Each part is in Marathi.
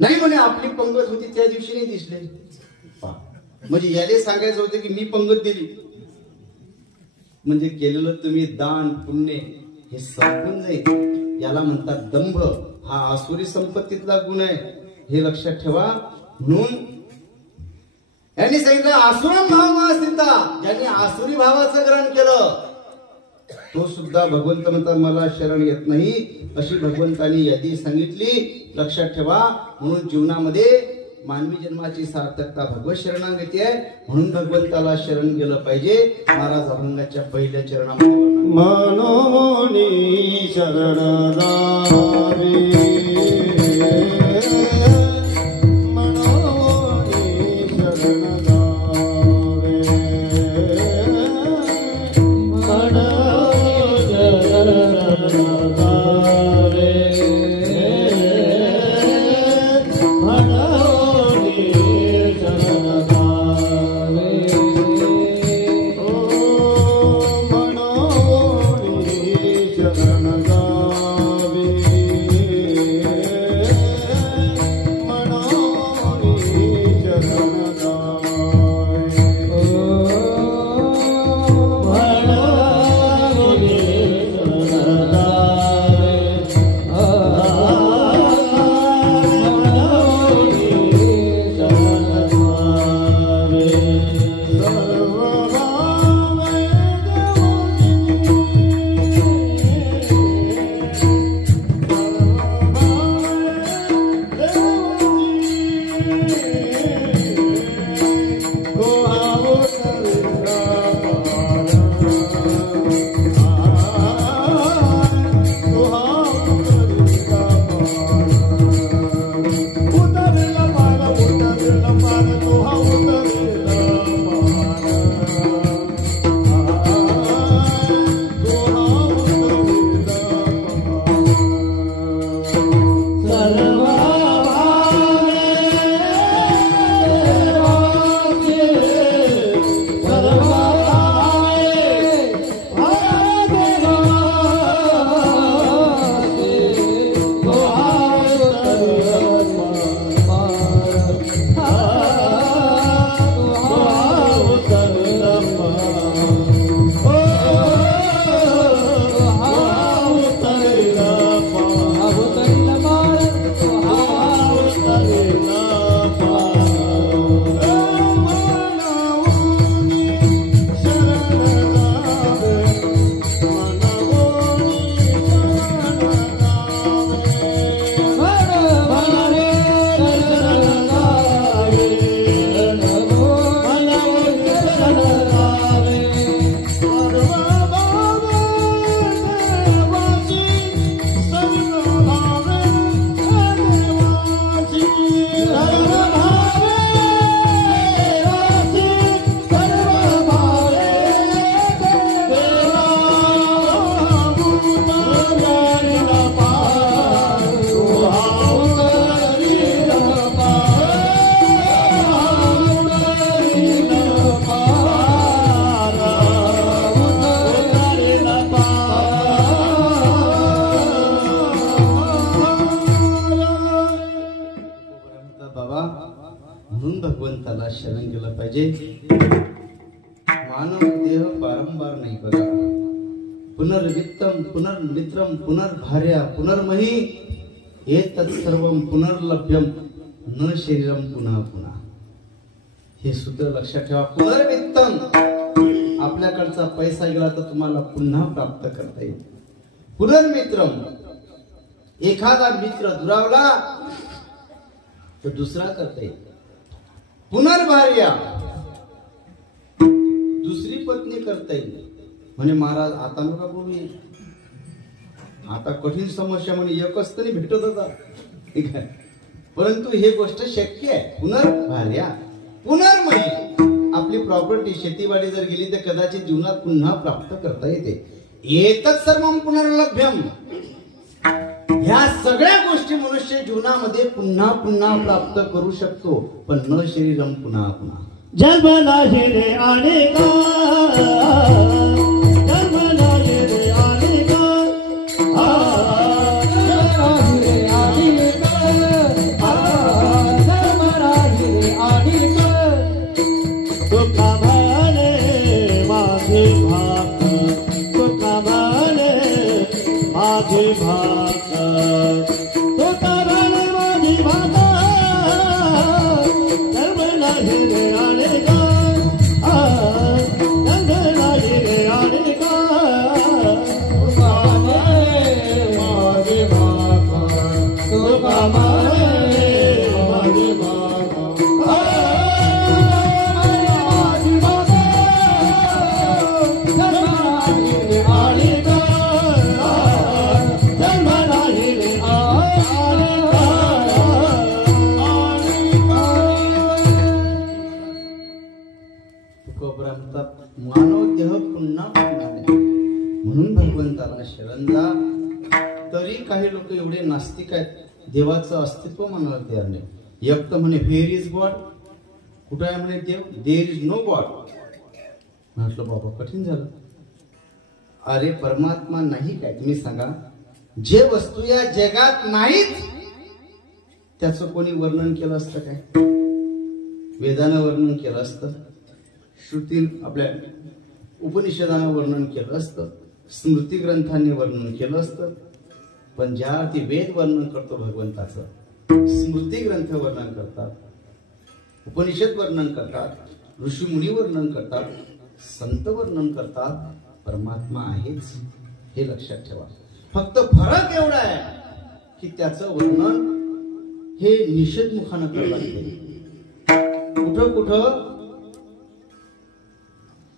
नाही म्हणे आपली पंगत होती त्या दिवशी नाही दिसले. म्हणजे याले सांगायचं होतं की मी पंगत दिली. म्हणजे केलेलं तुम्ही दान पुण्य हे संपून जाईल. याला म्हणतात दंभ. हा आसुरी संपत्तीतला गुण आहे, हे लक्षात ठेवा. म्हणून यांनी सांगितलं आसुरम भाव मास्थिता, ज्यांनी आसुरी भावाचं ग्रहण केलं तो सुद्धा भगवंत म्हणतात मला शरण येत नाही, अशी भगवंतांनी यादी सांगितली. लक्षात ठेवा. म्हणून जीवनामध्ये मानवी जन्माची सार्थकता भगवत शरणागती आहे. म्हणून भगवंताला शरण गेलं पाहिजे. महाराज अभंगाच्या पहिल्या चरणामध्ये मनोनी शरण जावे, मनोनी शरण जावे, पुनर्वित्तम पुनर्मित्रम पुनर्भार्या पुनर्मही एतत् सर्वम पुनर्लभ्यम न शरीरम पुन्हा पुन्हा. हे सूत्र लक्षात ठेवा. पुनर्वित्तम, आपल्याकडचा पैसा गेला तर तुम्हाला पुन्हा प्राप्त करता येईल. पुनर्मित्रम, एखादा मित्र दुरावला तर दुसरा करता येईल. पुनर्भार्या, दुसरी पत्नी करता येईल. म्हणे महाराज आता नका बोलू, आता कठीण समस्या म्हणे एकच तरी भेटत होता, ठीक आहे. परंतु हे गोष्ट शक्य आहे. पुनर्भार्या पुनर्मही, आपली प्रॉपर्टी शेतीवाडी जर गेली तर कदाचित जीवनात पुन्हा प्राप्त करता येते. एतत् सर्वम पुनर्लभ्यम, ह्या सगळ्या गोष्टी मनुष्य जीवनामध्ये पुन्हा पुन्हा प्राप्त करू शकतो, पण न शरीरम पुन्हा पुन्हा. जन्मला रे आणि जन्मला रे आणि जन्मला रे आणि देवाचं अस्तित्व मानायला तयार नाही. एक तर म्हणे व्हेअर इज गॉड, कुठं आहे म्हणे देव, देअर इज नो गॉड. म्हटलं बाबा कठीण झालं. अरे परमात्मा नाही काय, तुम्ही सांगा. जे वस्तू या जगात नाहीत त्याचं कोणी वर्णन केलं असतं काय? वेदानं वर्णन केलं असतं, श्रुती आपल्या उपनिषदानं वर्णन केलं असतं, स्मृती ग्रंथांनी वर्णन केलं असतं. पण ज्या ती वेद वर्णन करतो भगवंताचं, स्मृती ग्रंथ वर्णन करतात, उपनिषद वर्णन करतात, ऋषीमुनी वर्णन करतात, संत वर्णन करतात, परमात्मा आहेच हे लक्षात ठेवा. फक्त फरक एवढा आहे की त्याचं वर्णन हे निषेधमुखानं करावं लागते. कुठं कुठं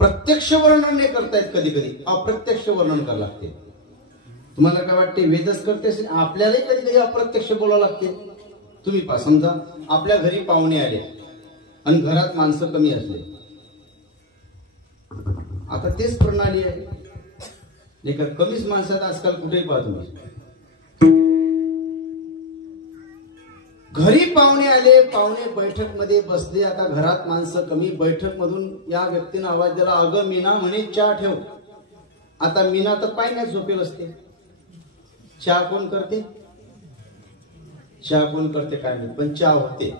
प्रत्यक्ष वर्णन नाही करतायत, कधी कधी अप्रत्यक्ष वर्णन करावं लागते. तुम्हाला काय वाटते वेदच करते असेल, आपल्यालाही कधी कधी अप्रत्यक्ष बोलावं लागते. तुम्ही पहा, समजा आपल्या घरी पाहुणे आले आणि घरात माणसं कमी असले, आता तेच प्रणाली आहे नाही का. कमीच माणसात आजकाल कुठेही पाहा तुम्ही. घरी पाहुणे आले, पाहुणे बैठक मध्ये बसले, आता घरात माणसं कमी, बैठक मधून या व्यक्तीनं आवाज दिला, अगं मीना म्हणे चहा ठेव. आता मीना तर पाय नाही झोपेल असते. चहा कोण करते? चहा कोण करते काय नाही, पण चहा होते.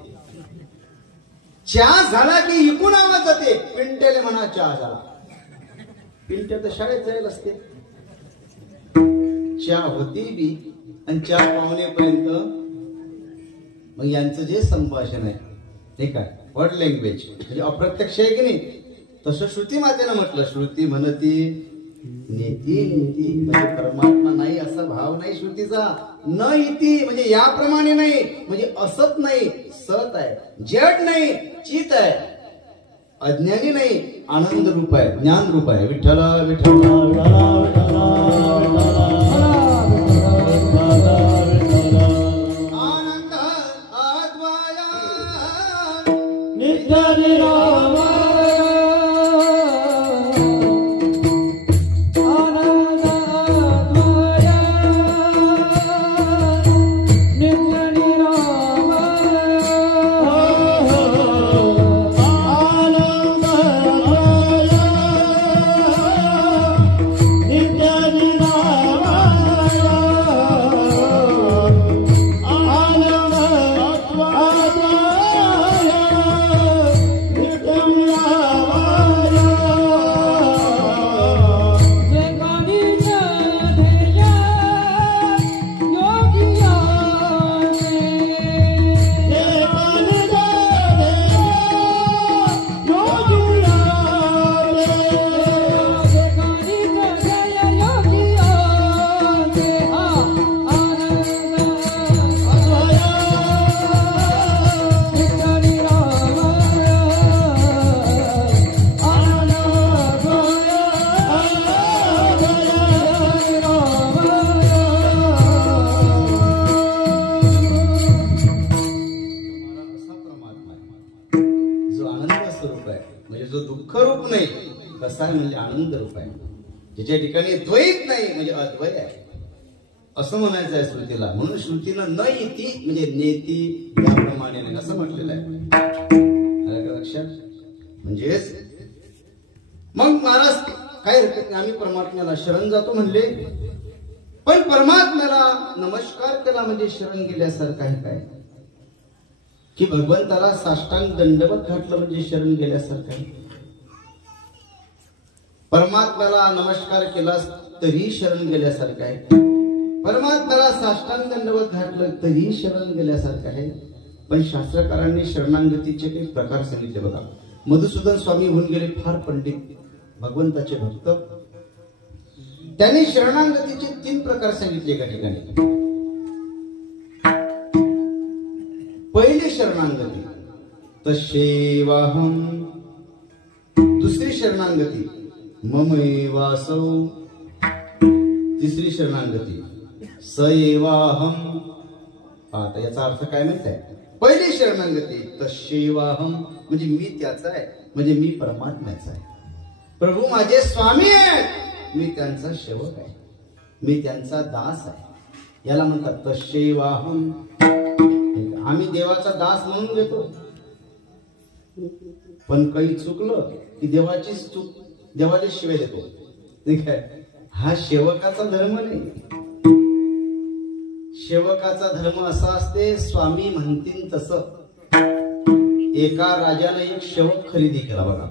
चहा झाला की इकून आवाज जाते, पिंट्याले म्हणा चहा झाला. पिंट्या तर शाळेत जायला असते. चहा होती बी आणि चहा पाहुणेपर्यंत मग यांचं जे संभाषण आहे हे काय वर्ड लँग्वेज म्हणजे अप्रत्यक्ष आहे की नाही. तसं श्रुती मातेनं म्हटलं, श्रुती म्हणती नेती नेती म्हणजे परमात्मा नाही असा भाव नाही श्रुतीचा. न इति म्हणजे याप्रमाणे नाही, म्हणजे असत नाही, सत आहे. जड नाही, चित आहे. अज्ञानी नाही, आनंद रूप आहे, ज्ञान रूप आहे. विठ्ठला विठ्ठला आनंद अद्वया नित्य निरामय म्हणजे आनंद रूप आहे. ज्याच्या ठिकाणी द्वैत नाही म्हणजे अद्वय आहे असं म्हणायचं आहे श्रुतीला. म्हणून श्रुतीनं न इति म्हणजे नेती याप्रमाणे नाही असं म्हटलेलं आहे. लक्षात म्हणजेच मग महाराज काय हरकत नाही, आम्ही परमात्म्याला शरण जातो म्हणले, पण परमात्म्याला नमस्कार केला म्हणजे शरण गेल्यासारखं आहे काय? की भगवंताला साष्टांग दंडवत घातलं म्हणजे शरण गेल्यासारखं आहे? परमात्म्याला नमस्कार केला तरी शरण गेल्यासारखं आहे, परमात्म्याला साष्टांग दंडवत घातलं तरी शरण गेल्यासारखं आहे. पण शास्त्रकारांनी शरणागतीचे काही प्रकार सांगितले बघा. मधुसूदन स्वामी होऊन गेले फार पंडित भगवंताचे भक्त. त्यांनी शरणागतीचे 3 प्रकार सांगितले एका ठिकाणी. पहिली शरणागती तशेवाहम, दुसरी शरणागती ममैवासौ, तिसरी शरणागती सएवाहम. आता याचा अर्थ काय माहित आहे? पहिली शरणागती तशेवाहम म्हणजे मी त्याचा आहे, म्हणजे मी परमात्म्याचा आहे. प्रभू माझे स्वामी आहेत, मी त्यांचा सेवक आहे, मी त्यांचा दास आहे. याला म्हणतात तशैवाहम. आम्ही देवाचा दास म्हणून घेतो, पण काही चुकलं की देवाचीच चूक, देवाला शिवाय देतो. ठीक आहे, हा सेवकाचा धर्म नाही. सेवकाचा धर्म असा असते, स्वामी म्हणतील तसं. एका राजानं एक सेवक खरेदी केला बघा,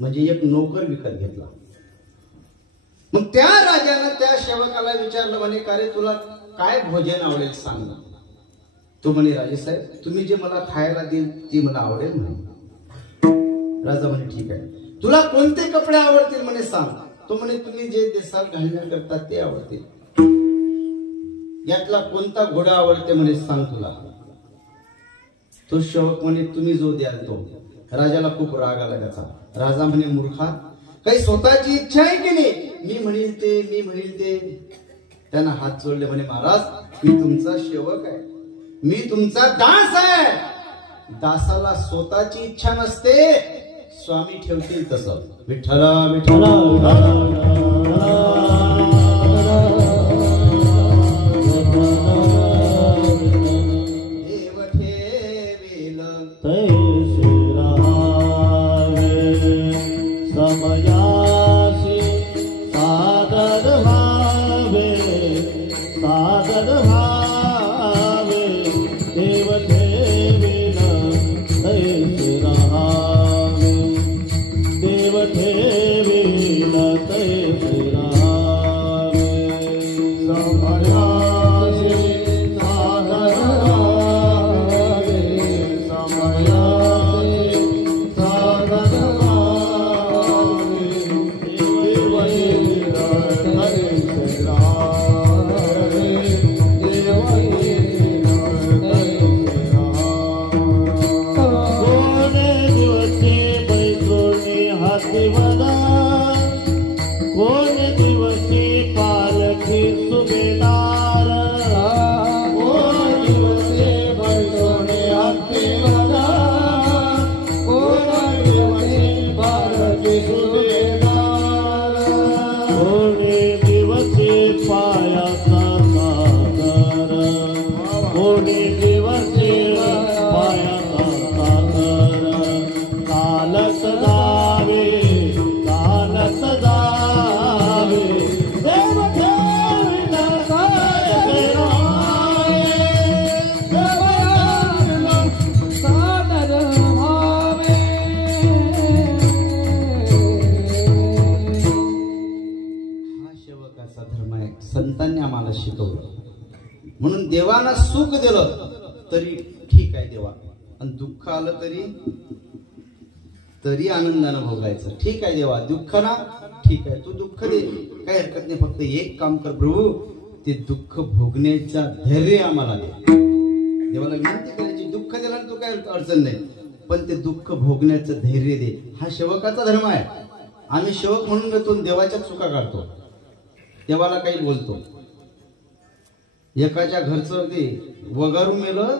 म्हणजे एक नोकर विकत घेतला. मग त्या राजानं त्या सेवकाला विचारलं, म्हणे का रे तुला काय भोजन आवडेल सांग. तो म्हणे राजे साहेब तुम्ही जे मला खायला देईल ते मला आवडेल म्हणे. राजा म्हणे ठीक आहे, तुला कोणते कपडे आवडतील म्हणे सांग. तो म्हणे तुम्ही जे देसाल घालण्याकरता ते आवडतील. यातला कोणता घोडा आवडते म्हणे सांग तुला. तो सेवक म्हणे तुम्ही जो द्याल तो. राजाला खूप राग आला त्याचा. राजा म्हणे मूर्खा, काही स्वतःची इच्छा आहे की नाही. मी म्हणेल ते. त्यानं हात जोडले, म्हणे महाराज मी तुमचा सेवक आहे, मी तुमचा दास आहे. दासाला स्वतःची इच्छा नसते, स्वामी ठेवतील तसं. विठ्ठला विठ्ठला देव ठेविल तैसे राहावे, समयासी सादर व्हावे, सादर व्हावे. देव ठेविल तैसे राहावे, देव ठेविल तैसे राहावे. समयासी सादर व्हावे, समयासी सादर व्हावे. देव ठेविल तैसे राहावे, देव ठेविल तैसे राहावे. कोणे दिवशी बैसोनी हातीवरा, कोणे दिवशी पालखी सुभेदार. कोणे दिवशी बैसोनी हातीवरा, कोणे दिवशी पालखी सुभेदार. कोणे दिवशी पायाचा सागर, कोणे दिवशी पायाचा सागर. चालत जावे, चालत जावे. देव ठेविल तैसे राहावे, देव ठेविल सादर व्हावे. हा सेवकाचा धर्म आहे, संतांनी आम्हाला शिकवलं. म्हणून देवाला सुख दिलं तरी ठीक आहे देवा, आणि दुःख आलं तरी आनंदानं भोगायचं. ठीक आहे देवा, दुःख ना ठीक आहे, तू दुःख दे, काही हरकत नाही. फक्त एक काम कर प्रभू, ते दुःख भोगण्याचा धैर्य आम्हाला दे. देवाला विनंती करायची, दुःख दिला तू काय अडचण नाही, पण ते दुःख भोगण्याचं धैर्य दे. हा सेवकाचा धर्म आहे. आम्ही सेवक म्हणून घेतो, देवाच्या चुका काढतो, देवाला काही बोलतो. एकाच्या घरचं अगदी वगारू मेलं,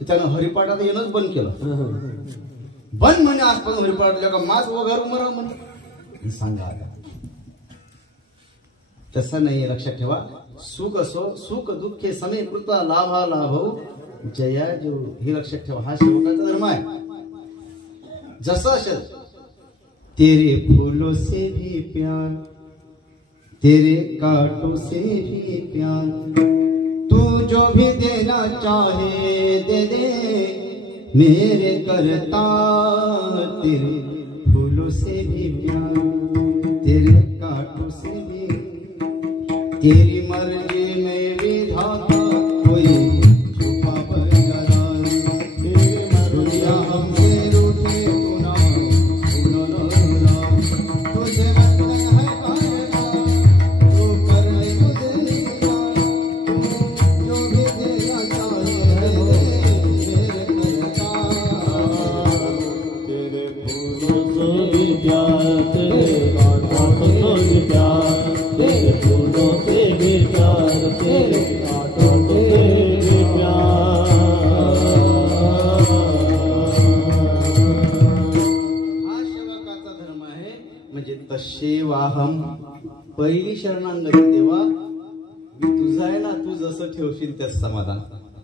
त्यानं हरिपाठात येणंच बंद केलं. बंद म्हणे आजपासून हरिपाठ का माझ वगारू मरा म्हणे. सांगा आता, तसं नाही. लक्षात ठेवा, सुख असो सुख दुःखे समे कृता लाभा लाभो जया जो. हे लक्षात ठेवा, हा सेवकाचा धर्म आहे. जसं असेल, तेरे फूलों से भी प्यार, तेरे कांटों से भी प्यार, तू जो भी देना चाहे दे दे, मेरे करता तेरे फूलों से भी प्यार, तेरे कांटों से भी. तेरी मर्जी में विधाता कोई छुपा बरकरार. दुनिया हमसे रूठे गुना तुझे वतन है पारना, तू कर मुझे प्यार, जो भी देना चाहे मेरे करता. तेरे फूलों से भी प्यार, तेरे कांटों से भी प्यार, तेरे फूलों से भी प्यार, तेरे कांटों से भी प्यार. हा सेवकाचा धर्म आहे. म्हणजे तशेवाहम, पहिली शरणांगती देवा, मी तुझा आहे ना, तू जसं ठेवशील त्याच समाधान.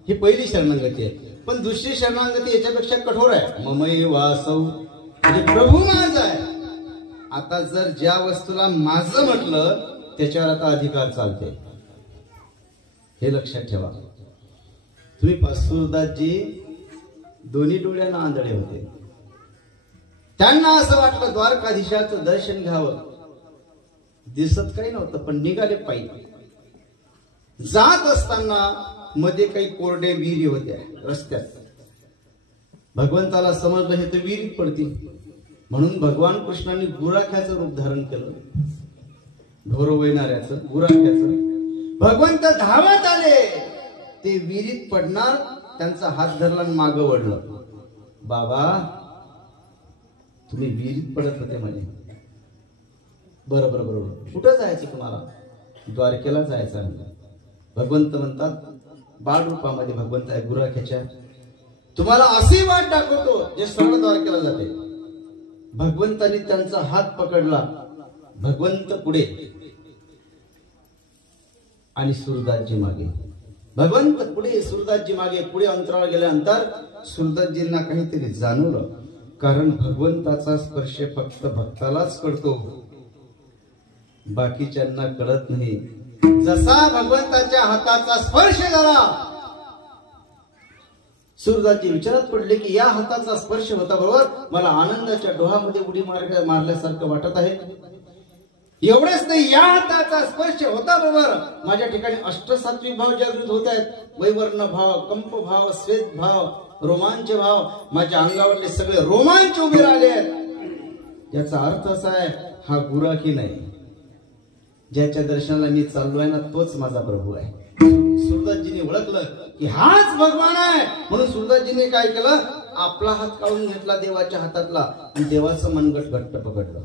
ही पहिली शरणागती आहे. पण दुसरी शरणागती याच्यापेक्षा कठोर आहे. ममई वासव, म्हणजे प्रभू माझा आहे. आता जर ज्या वस्तूला माझं म्हटलं त्याच्यावर आता अधिकार चालते, हे लक्षात ठेवा. तुम्ही सुरदासजी दोन्ही डोळ्यांना आंधळे होते. त्यांना असं वाटलं द्वारकाधीशाचं दर्शन घ्यावं. दिसत काही नव्हतं, पण निघाले पायी. जात असताना मध्ये काही कोरडे विहिरी होत्या रस्त्यात. भगवंताला समजलं हे तर विहिरीत पडतील, म्हणून भगवान कृष्णाने गुराख्याचं रूप धारण केलं. ढोर वळणाऱ्याचं, गुराख्याचं. भगवंत धावत आले, ते विहिरीत पडणार, त्यांचा हात धरला आणि मागं वळलं. बाबा तुम्ही विहिरीत पडत होते म्हणे. बरोबर, कुठं जायचं तुम्हाला? द्वारकेला जायचं आहे. भगवंत म्हणतात, बाळ रूपामध्ये भगवंत आहे गुराख्याच्या, तुम्हाला अशी वाट दाखवतो जे सरळ द्वारकेला जाते. भगवंतांनी त्यांचा हात पकडला. भगवंत पुढे आणि सुरदासजी मागे. भगवंत पुढे, सुरदासजी मागे. पुढे अंतरावर गेल्यानंतर सुरदासजींना काहीतरी जाणवलं, कारण भगवंताचा स्पर्श फक्त भक्तालाच कळतो, बाकीच्यांना कळत नाही. जसा भगवंताच्या हाताचा स्पर्श झाला, सुरदासजी विचारात पडले की या हाताचा स्पर्श होता बरोबर मला आनंदाच्या डोहामध्ये उडी मारल्यासारखं वाटत आहे. एवढेच नाही, या हाताचा स्पर्श होता बरोबर माझ्या ठिकाणी अष्टसात्विक भाव जागृत होत आहेत. वैवर्ण भाव, कंप भाव, श्वेत भाव, रोमांच भाव, माझ्या अंगावरले सगळे रोमांच उभे राहिले आहेत. याचा अर्थ असा आहे, हा गुराखी नाही, ज्याच्या दर्शनाला मी चाललो आहे ना तोच माझा प्रभू आहे. सुरदासजीने ओळखलं की हाच भगवान आहे. म्हणून सुरदासजीने काय केलं, आपला हात काढून घेतला देवाच्या हातातला आणि देवाचं मनगट घट्ट पकडलं.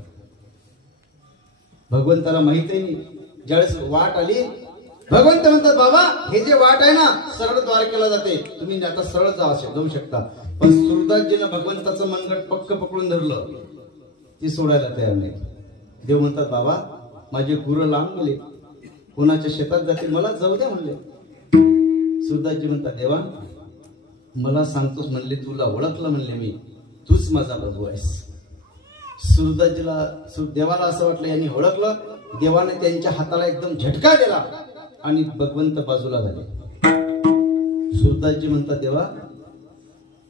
भगवंताला माहिती नाही. ज्यावेळेस वाट आली, भगवंत म्हणतात बाबा हे जे वाट आहे ना सरळ द्वारकेला जाते, तुम्ही आता सरळ जाऊ शकता. पण सुरदासजीने भगवंताचं मनगट पक्क पकडून धरलं, ती सोडायला तयार नाही. देव म्हणतात बाबा माझे गुरु लांब गेले, कोणाच्या शेतात जातील, मला जाऊ द्या म्हणले. सुरदासजी म्हणतात देवा मला सांगतोस म्हणले, तुला ओळखलं म्हणले मी, तूच माझा प्रभू आहेस. सुरदासजीला देवाला असं वाटलं यांनी ओळखलं. देवाने त्यांच्या हाताला एकदम झटका दिला आणि भगवंत बाजूला झाले. सुरदासजी म्हणतात देवा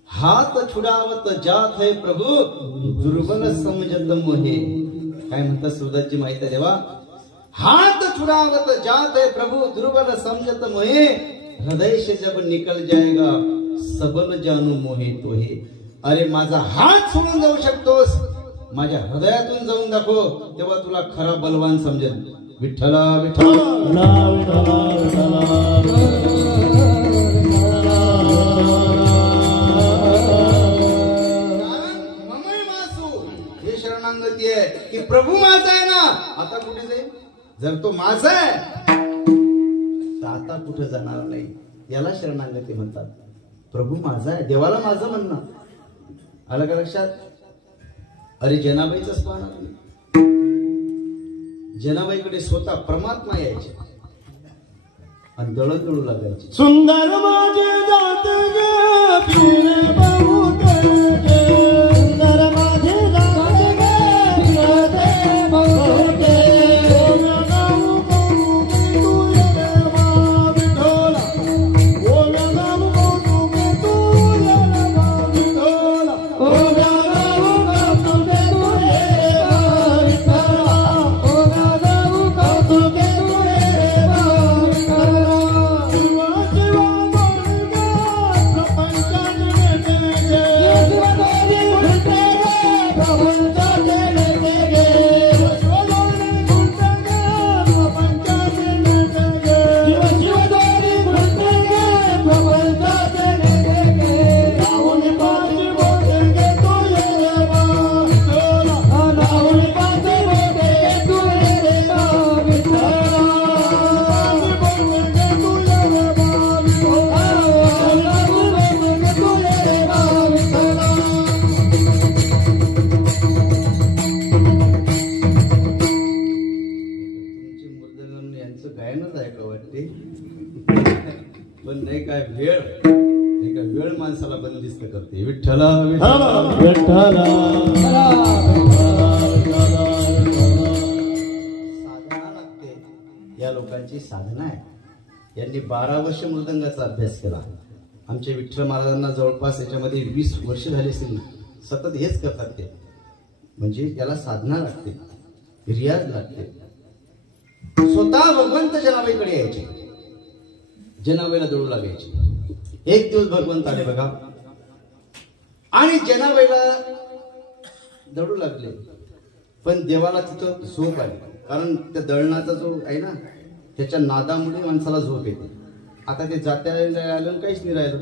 हात छुडावत जात है प्रभू दुर्बल समजत मोहे. काय म्हणतात सुरदासजी माहित आहे देवा, हात छुड़ावत जात है प्रभु दुर्बल समझत मोहे, हृदय से जब निकल जाएगा सबल जानू मोहे तो हे. अरे माझा हात सोडून जाऊ शकतोस, माझ्या हृदयातून जाऊन दाखव, तेव्हा तुला खरा बलवान समजेल. विठ्ठला विठ्ठला हे शरणागती आहे की प्रभू माझा आहे ना, आता कुठे जाईल? जर तो माझा आहे तर आता कुठे जाणार नाही. याला शरणागती म्हणतात. प्रभू माझा आहे, देवाला माझं म्हणणं आलं का लक्षात? अरे जनाबाईच पाहणार नाही. जनाबाईकडे स्वतः परमात्मा यायचे आणि दळण दळू लागायचे. सुंदर माझे जात गे पीर बहुत सुंदर माझे जात गे पीर बहुत माणसाला बंदिस्त करते. विठ्ठला विठ्ठला साधना लागते. या लोकांची साधना आहे. यांनी 12 वर्ष मृदंगाचा अभ्यास केला. आमच्या विठ्ठल महाराजांना जवळपास याच्यामध्ये 20 वर्ष झाले असतील. सतत हेच करतात ते. म्हणजे याला साधना लागते, रियाज लागते. स्वतः भगवंत जनाबाईकडे यायचे, जनाबाईला दळू लागायचे. एक दिवस भगवंत आले बघा आणि जनाबाईला दळू लागले. पण देवाला तिथं झोप आली. कारण त्या दळणाचा जो आहे ना त्याच्या नादामुळे माणसाला झोप येते. आता ते जात्या राहिलं काहीच नाही राहिलं.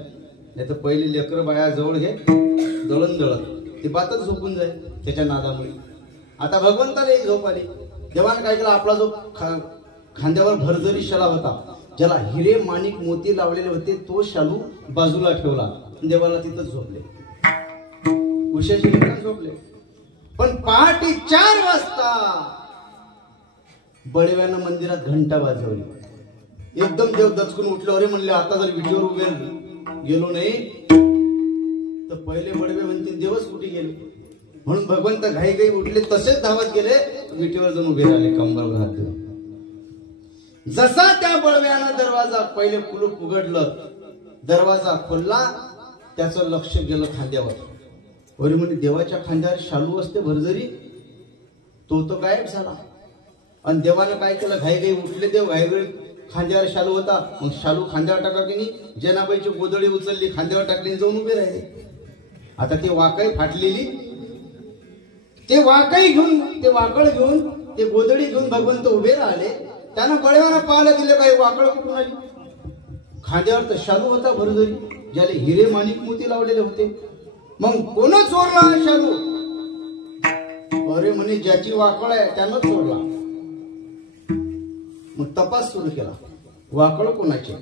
नाही तर पहिले लेकर बाया जवळ घे दळण दळत ती बातच झोपून जाईल त्याच्या नादामुळे. आता भगवंताला एक झोप आली. देवाने काय केलं, आपला जो खांद्यावर भरजरी शाला होता ज्याला हिरे माणिक मोती लावलेले होते तो शालू बाजूला ठेवला. देवाला तिथंच झोपले. उशाची लेकरं झोपले. पण पहाटे 4 वाजता बडव्यानं मंदिरात घंटा वाजवली. एकदम देव दचकून उठले. अरे म्हणले आता जर विटेवर उभे गेलो नाही तर पहिले बडवे म्हणतील देवच कुठे गेले. म्हणून भगवंत घाई घाई उठले. तसेच धावत गेले विटेवर जाऊन उभे राहिले कंबर हात देऊन. जसा त्या बडव्यानं दरवाजा पहिले कुलूप उघडलं, दरवाजा खोलला, त्याचं लक्ष गेलं खांद्यावर. अरे म्हणजे देवाच्या खांद्यावर शालू असते भरजरी, तो गायब झाला. आणि देवानं काय केलं, घाई घाई उठले देव. घाई खांद्यावर शालू होता. मग शालू खांद्यावर टाका की नाही, जनाबाईची गोदडी उचलली खांद्यावर टाकली जाऊन उभे राहिले. आता ते वाकई फाटलेली, ते वाकई घेऊन ते वाकळ घेऊन ते गोदडी घेऊन भगवंत उभे राहिले. त्यानं बळव्यानं पाहायला दिले काही वाकळ कुठून आली. खांद्यावर तर शालू होता भरजरी ज्याला हिरे माणिक मोती लावलेले होते. मग कोण चोरला हा शालू. अरे म्हणे ज्याची वाकळ आहे त्यानं चोरला. मग तपास सुरू केला, वाकळ कोणाची.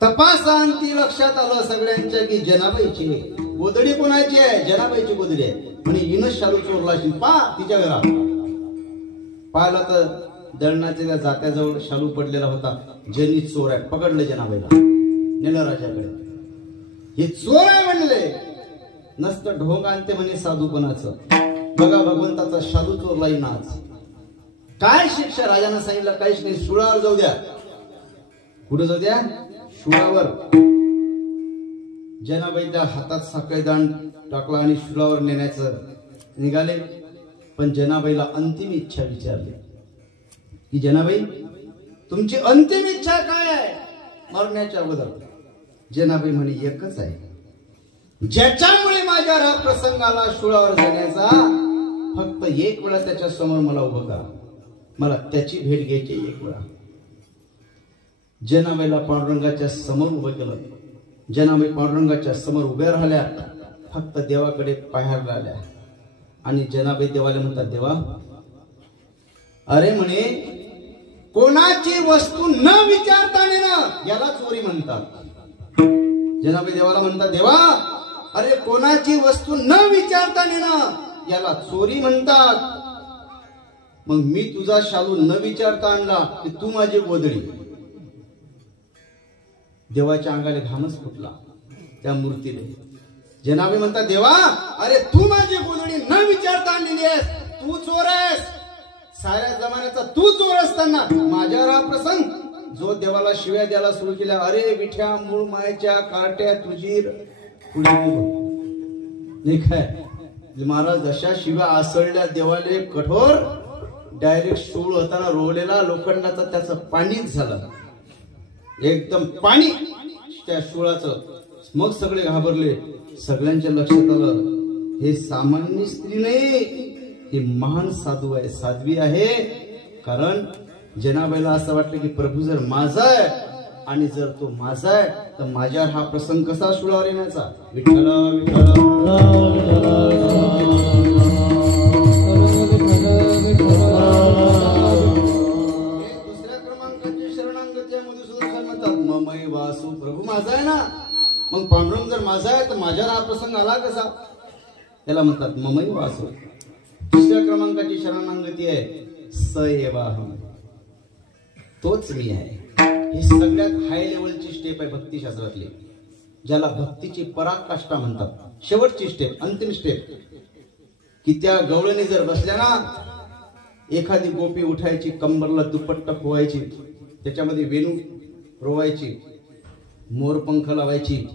तपासांती लक्षात आलं सगळ्यांच्या की जनाबाईची. गोदडी कोणाची आहे, जनाबाईची गोदडी आहे. म्हणे हिनच शालू चोरला असेल, पा तिच्या घरात. पाहिलं तर दळणाच्या त्या जात्याजवळ शालू पडलेला होता. ज्यांनी चोर आहे पकडलं जनाबाईला, नेलं राजाकडे. हे चोर आहे म्हणले. नसतं ढोंग आणते म्हणे साधूपणाचं. बघा भगवंताचा शालू चोरलाही नाच. काय शिक्षा राजानं सांगितलं, काहीच नाही, सुळावर जाऊ द्या. कुठे जाऊ द्या, शुळावर. जनाबाईच्या हातात साखळी दांड टाकला आणि शुळावर नेण्याचं निघाले. पण जनाबाईला अंतिम इच्छा विचारली की जनाबाई तुमची अंतिम इच्छा काय आहे मरण्याच्या अगोदर. जनाबाई म्हणे एकच आहे, ज्याच्यामुळे माझ्या हा प्रसंग आला शुळावर जाण्याचा, फक्त एक वेळा त्याच्या समोर मला उभं करा, मला त्याची भेट घ्यायची एक वेळा. जनाबाईला पांडुरंगाच्या समोर उभं केलं. जनाबाई पांडुरंगाच्या समोर उभ्या राहिल्या, फक्त देवाकडे पाहायला राहिल्या. आणि जनाबाई देवाला म्हणतात, देवा अरे म्हणे कोणाची वस्तू न विचारता नेणं याला चोरी म्हणतात. जनाबाई देवाला म्हणतात, देवा अरे कोणाची वस्तू न विचारता नेणं याला चोरी म्हणतात. मग मी तुझा शालू न विचारता आणला की तू माझी गोदडी. देवाच्या अंगाला घामच फुटला त्या मूर्तीने. जनाबाई म्हणतात, देवा अरे तू माझी गोदडी न विचारता आणलेली आहेस, तू चोर आहेस. साऱ्या जमान्याचा तू चोर असताना माझ्यावर हा प्रसंग. जो देवाला शिव्या द्यायला सुरू केल्या, अरे विठ्या मूळ मायच्या कार्ट्या तुझी पुढे नाही काय. महाराज अशा शिव्या आसळल्या देवाले कठोर. डायरेक्ट शूळ होताना रोवलेला लोखंडाचा त्याचं पाणीच झालं, एकदम पाणी त्या शूळाचं. मग सगळे घाबरले. सगळ्यांच्या लक्षात आलं हे सामान्य स्त्री नाही, ही महान साधू आहे, साध्वी आहे. कारण जनाबाईला असं वाटलं की प्रभू जर माझा आहे आणि जर तो माझा आहे तर माझ्यावर हा प्रसंग कसा शुळावर येण्याचा. विठ्ठल विठ्ठल दुसऱ्या क्रमांकाची शरणांगती मधुसूदन म्हणतात, ममई वासू प्रभू माझा आहे ना. मग पांडुरंग जर माझा आहे तर माझ्यावर हा प्रसंग आला कसा. त्याला म्हणतात ममई वासू. तिसऱ्या क्रमांकाची शरणांगती आहे स एवाहम, तोच मी आहे. ही सगळ्यात हाय लेवलची स्टेप आहे भक्तिशास्त्रातली. ज्याला भक्तीची पराकाष्ठा म्हणतात, शेवटची स्टेप, अंतिम स्टेप, की त्या गवळणी जर बसल्या ना, एखादी गोपी उठायची, कंबरला दुपट्टा पोवायची, त्याच्यामध्ये वेणू रोवायची, मोरपंख लावायची,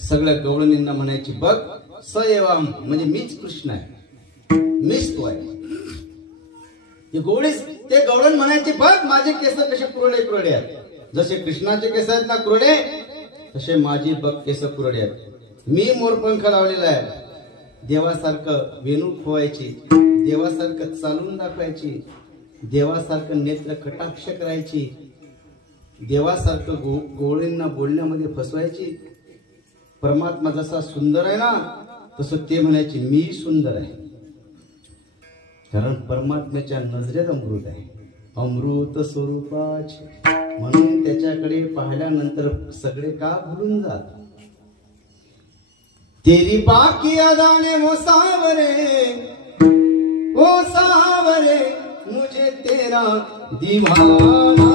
सगळ्या गवळणींना म्हणायची, बघ सयवाम, म्हणजे मीच कृष्ण आहे, मीच तो आहे. ते गवळण म्हणायचे, बघ माझे केस कसे कुरडे कुरडे आहेत, जसे कृष्णाचे केस आहेत ना कुरडे, तसे माझी बघ केस कुरडे आहेत. मी मोरपंख लावलेला आहे. देवासारखं वेणू खोवायची, देवासारखं चालून दाखवायची, देवासारखं नेत्र कटाक्ष करायची, देवासारखं गोळींना बोलण्यामध्ये फसवायची. परमात्मा जसा सुंदर आहे ना, तसं ते म्हणायचे मी सुंदर आहे. कारण परमात्म्याच्या नजरेत अमृत आहे, अमृत स्वरूपाचे. म्हणून त्याच्याकडे पाहिल्यानंतर सगळे का भुलून जात. तेरी बाकी अदाने वो सावरे मुझे तेरा दीवाना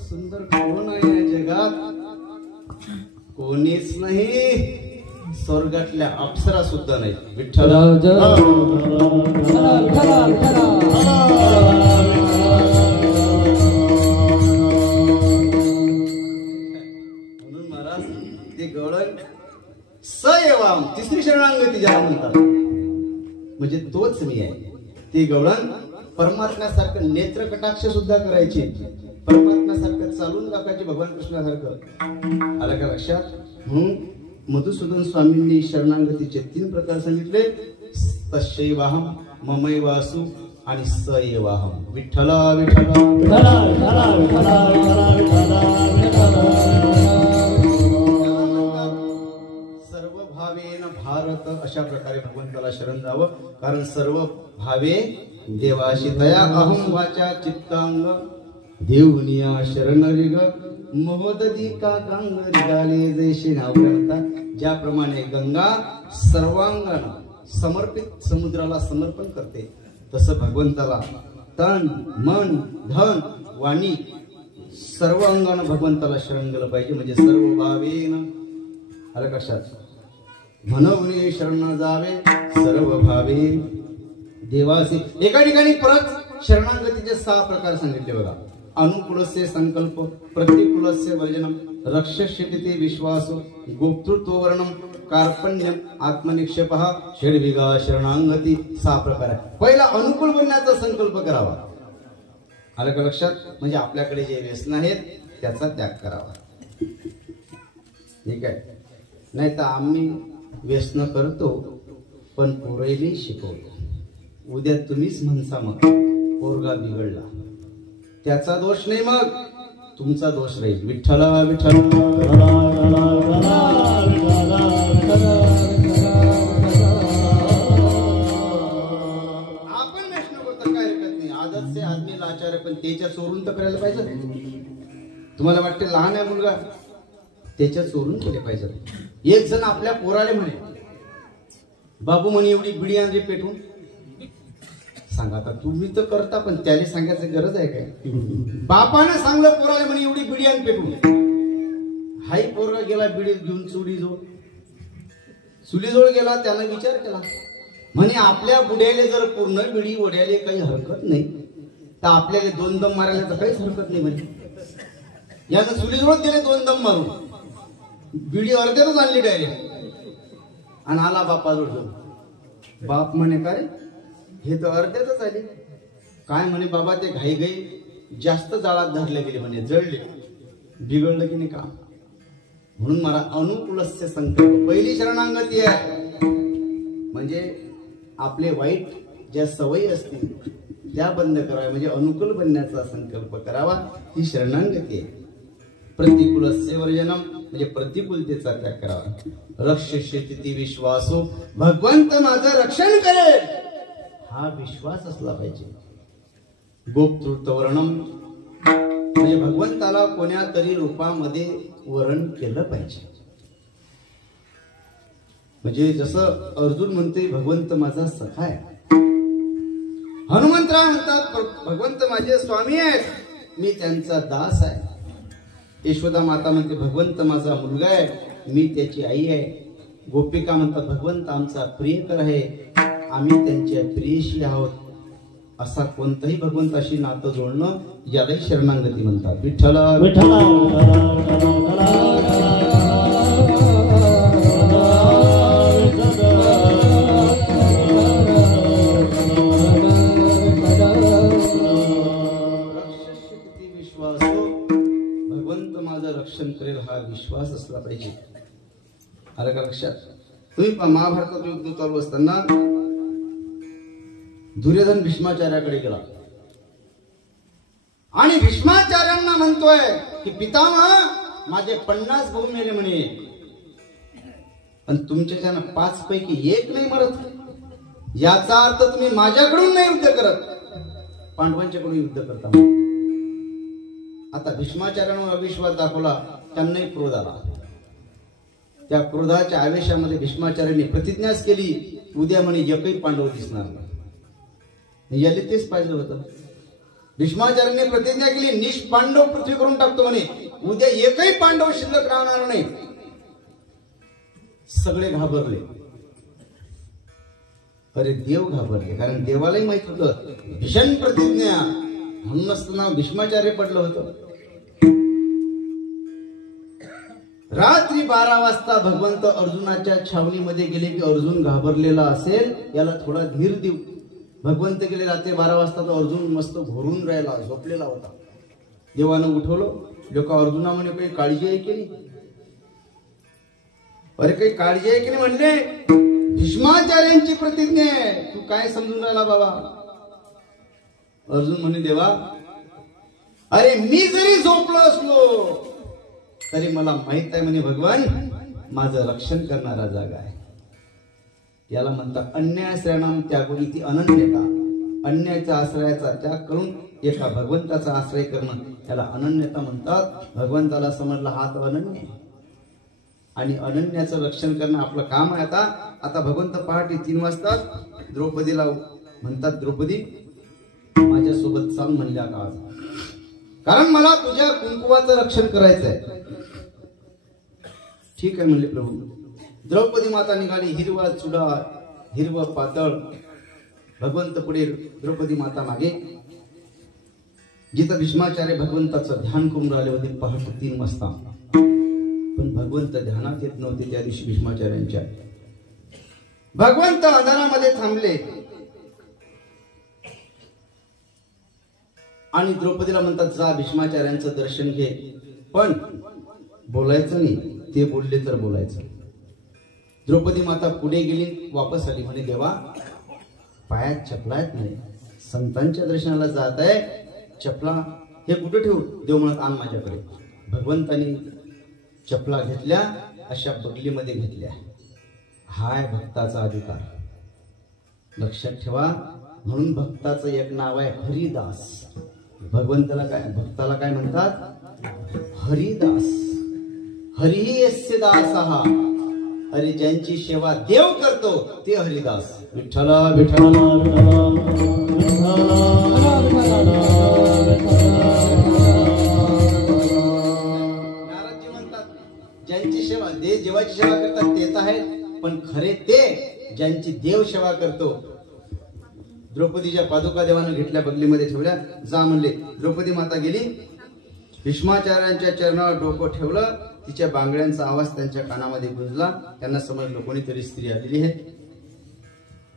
सुंदर कोण आहे या जगात? कोणीच नाही, स्वर्गातल्या अप्सरा सुद्धा नाही. विठ्ठल म्हणून महाराज ते गवळण सयवाम, तिसरी शरणांगती ज्याला म्हणतात, म्हणजे तोच मी आहे. ते गवळण परमात्म्यासारखं नेत्र कटाक्ष सुद्धा करायचे, परमात्म्यासारखं चालून दाखवायचे, भगवान कृष्णासारखं. आलं का लक्षात? म्हणून मधुसूदन स्वामींनी शरणांगतीचे 3 प्रकार सांगितले, तस्यैवाहम, ममैवासु आणि सयवाहम. विठ्ठला विठ्ठला सर्व भावेन भारत, अशा प्रकारे भगवंताला शरण जावं. कारण सर्व भावे देवाशी दया, अहम वाचा चित्तांग देवनिया शरण रिग महोदधी का गंग रिगाले जैसे नावता. ज्याप्रमाणे गंगा सर्वांगानं समर्पित समुद्राला समर्पण करते, तसं भगवंताला तन मन धन वाणी सर्व अंगानं भगवंताला शरण गेलं पाहिजे. म्हणजे सर्व भावेन, आलं कशात? म्हणून शरण जावे सर्व भावे देवासी. एका ठिकाणी परत शरणागतीचे 6 प्रकार सांगितले बघा. अनुकूलस्य संकल्प, प्रतिकूलस्य वर्जनम, रक्षस्यते विश्वास, गोप्तृत्व वर्णम, कार्पण्यम, आत्मनिक्षेप, षड्विगा शरणांगती. 6 प्रकार आहे. पहिला अनुकूल बनण्याचा संकल्प करावा. आलं का लक्षात? म्हणजे आपल्याकडे जे व्यसन आहेत त्याचा त्याग करावा. ठीक आहे? नाही तर आम्ही व्यसन करतो पण पोरही शिकवतो. उद्या तुम्हीच म्हणसा मग पोरगा बिघडला, त्याचा दोष नाही, मग तुमचा दोष राहील. विठ्ठला विठ्ठला आपण व्यसन करतो काय हरकत नाही. आदत से आदमी लाचार, पण त्याच्या चोरून तर करायला पाहिजे. तुम्हाला वाटते लहान आहे मुलगा, त्याच्या चोरून केले पाहिजे. एक जण आपल्या पोराले म्हणे, बाबू म्हणे एवढी बिडी आणली पेटून. सांगा आता, तुम्ही तर करता पण त्याला सांगायची गरज आहे काय? बापाने सांगलं पोराला म्हणे एवढी बिडी आण पेटून. हाही पोरगा गेला बिडी घेऊन चुलीजवळ गेला. त्यानं विचार केला, म्हणे आपल्या बुड्याले जर पूर्ण बिडी ओढ्याले काही हरकत नाही, तर आपल्याला 2 दम मारायला तर काहीच हरकत नाही. म्हणे यानं चुलीजवळ गेले 2 दम मारून. बिडी अर्ध्यातच आणली डायरेक्ट आणि आला बापा जोडतो. बाप म्हणे काय हे तर अर्ध्यातच आली. काय म्हणे बाबा ते घाई घाई जास्त जाळात धरले गेले म्हणे, जळले, बिघडलं की नाही काम. म्हणून मला अनुकूलस्य संकल्प पहिली शरणांगती आहे. म्हणजे आपले वाईट ज्या सवयी असतील त्या बंद कराव्या, म्हणजे अनुकूल बनण्याचा संकल्प करावा, ही शरणांगती आहे. प्रतिकूलस्य वर्जनम म्हणजे प्रतिकूलतेचा त्याग करावा. रक्षस्यति विश्वासो, भगवंत माझं रक्षण करेल हा विश्वास असला पाहिजे. गोप्तृतवर्णम म्हणजे भगवंताला कोण्या तरी रूपामध्ये वर्ण केलं पाहिजे. म्हणजे जसं अर्जुन म्हणते भगवंत माझा सखा आहे, हनुमंतराव म्हणतात भगवंत माझे स्वामी आहेत, मी त्यांचा दास आहे. यशोदा माता म्हणते भगवंत माझा मुलगा आहे, मी त्याची आई आहे. गोपिका म्हणतात भगवंत आमचा प्रियकर आहे, आम्ही त्यांच्या प्रियशी आहोत. असा कोणताही भगवंताशी नातं जोडणं यालाही शरणांगती म्हणतात. विठ्ठल विठ्ठल विश्वास, भगवंत माझं रक्षण करेल हा विश्वास असला पाहिजे. आलं का लक्षात? तुम्ही महाभारतात युद्ध चालू असताना दुर्योधन भीष्माचार्याकडे गेला आणि भीष्माचार्यांना म्हणतोय की पितामह माझे 50 भाऊ मेले म्हणे, आणि तुमच्याच्यानं 5 पैकी 1 नाही मरत. याचा अर्थ तुम्ही माझ्याकडून नाही युद्ध करत, पांडवांच्याकडून युद्ध करता. आता भीष्माचार्यांवर अविश्वास दाखवला, त्यांनाही क्रोध आला. त्या क्रोधाच्या आवेशामध्ये भीष्माचार्यांनी प्रतिज्ञाच केली, उद्या म्हणे एकही पांडव दिसणार नाही. याला तेच पाहिजे होतं. भीष्माचार्यांनी प्रतिज्ञा केली, निष्पांडव पृथ्वी करून टाकतो म्हणे, उद्या एकही पांडव शिल्लक राहणार नाही. सगळे घाबरले. अरे देव घाबरले, कारण देवालाही माहित होतं भीषण प्रतिज्ञा, म्हणूनच नाव भीष्माचार्य पडलं होतं. रात्री 12 वाजता भगवंत अर्जुनाच्या छावणीमध्ये गेले की अर्जुन घाबरलेला असेल, याला थोडा धीर देऊ. भगवंत गेले रात्री 12 वाजता, तर अर्जुन मस्त घोरून राहिला, झोपलेला होता. देवानं उठवलं. लोक अर्जुना म्हणे काही काळजी आहे की नाही? अरे काही काळजी आहे की नाही म्हणले, भीष्माचार्यांची प्रतिज्ञा आहे, तू काय समजून राहिला बाबा? अर्जुन म्हणे देवा, अरे मी जरी झोपलो असलो तरी मला माहित आहे म्हणे भगवान माझं रक्षण करणारा जागा आहे. याला म्हणतात अन्याश्रयाणाम त्याग इति अनन्यता. अन्याच्या आश्रयाचा त्याग करून एका भगवंताचा आश्रय करणं त्याला अनन्यता म्हणतात. भगवंताला समजला हा तर अनन्य आहे, आणि अनन्याचं रक्षण करणं आपलं काम आहे. आता भगवंत पहाटे 3 वाजता द्रौपदीला म्हणतात, द्रौपदी माझ्यासोबत चाल म्हणल्या का, कारण मला तुझ्या कुंकुवाचं रक्षण करायचं आहे. ठीक आहे म्हणले प्रभू. द्रौपदी माता निघाली, हिरवा चुडा, हिरवं पातळ. भगवंत पुढे, द्रौपदी माता मागे. जिथं भीष्माचार्य भगवंताचं ध्यान करून राहिले होते पहाटे 3 वाजता, पण भगवंत ध्यानात येत नव्हते. त्या दिवशी भीष्माचार्यांच्या भगवंत अंधारामध्ये थांबले आणि द्रौपदीला म्हणतात जा भीष्माचार्यांचं दर्शन घे, पण बोलायचं नाही, ते बोलले तर बोलायचं. द्रौपदी माता पुढे गेली, वापस आली, म्हणे देवा पायात चपला आहेत नाही, संतांच्या दर्शनाला जात आहे, चपला हे कुठे ठेवू? देव म्हणत आण माझ्याकडे. भगवंतानी चपला घेतल्या, अशा बगलीमध्ये घेतल्या. हाय भक्ताचा अधिकार, लक्षात ठेवा. म्हणून भक्ताचं एक नाव आहे हरिदास. भगवंताला काय, भक्ताला काय म्हणतात? हरिदास. हरी यस्य दासः, अरे ज्यांची सेवा देव करतो ते हरिदास. विठ्ठल विठ्ठल नारदजी म्हणतात ज्यांची सेवा देवाची सेवा करतात ते तर आहेत, पण खरे ते ज्यांची देव सेवा करतो. द्रौपदीच्या पादुका देवानं घेतल्या, बगलीमध्ये ठेवल्या, जा म्हणले. द्रौपदी माता गेली, भीष्माचार्यांच्या चरणावर डोकं ठेवलं तिच्या बांगड्यांचा आवाज त्यांच्या कानामध्ये गुंजला. त्यांना समजलं कोणीतरी स्त्री आलेली आहे.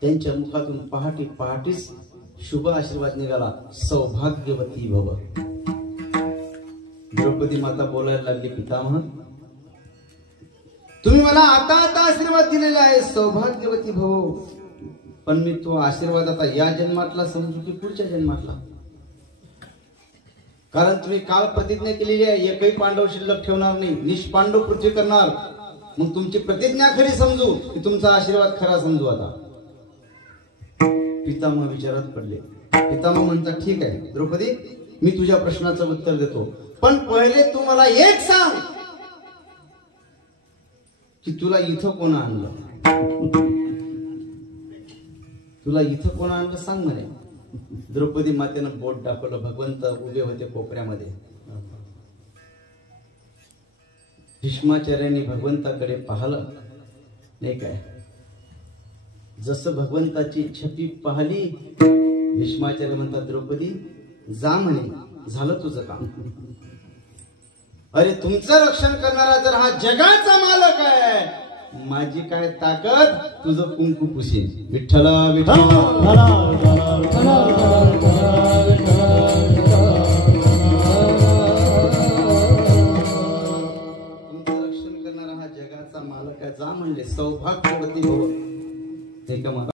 त्यांच्या मुखातून पहाटेच शुभ आशीर्वाद निघाला, सौभाग्यवती भव. द्रौपदी माता बोलायला लागली, पितामह तुम्ही मला आता आशीर्वाद दिलेला आहे, सौभाग्यवती भव. पण मी तो आशीर्वाद आता या जन्मातला समजू की पुढच्या जन्मातला? कारण तुम्ही काल प्रतिज्ञा केलेली आहे, एकही पांडव शिल्लक ठेवणार नाही, निष्पांडव पृथ्वी करणार. मग तुमची प्रतिज्ञा खरी समजू की तुमचा आशीर्वाद खरा समजू? आता पितामह विचारात पडले. पितामह म्हणतात, ठीक आहे द्रौपदी, मी तुझ्या प्रश्नाचं उत्तर देतो, पण पहिले तू मला एक सांग की तुला इथं कोण आणलं? तुला इथं कोण आणलं सांग म्हणे. द्रौपदी मातेनं बोट दाखवलं. भगवंत उभे होते कोपऱ्यामध्ये. भीष्माचार्यांनी भगवंताकडे पाहिलं नाही काय. जसं भगवंताची छपी पाहिली, भीष्माचार्य म्हणतात, द्रौपदी जा म्हणे, झालं तुझं काम. अरे तुमचं रक्षण करणारा जर हा जगाचा मालक आहे, माझी काय ताकद तुझं कुंकू पुसेन. विठ्ठला विठ्ठला. तुमचं रक्षण करणारा हा जगाचा मालक आहे, जा म्हणले, सौभाग्यवती भव.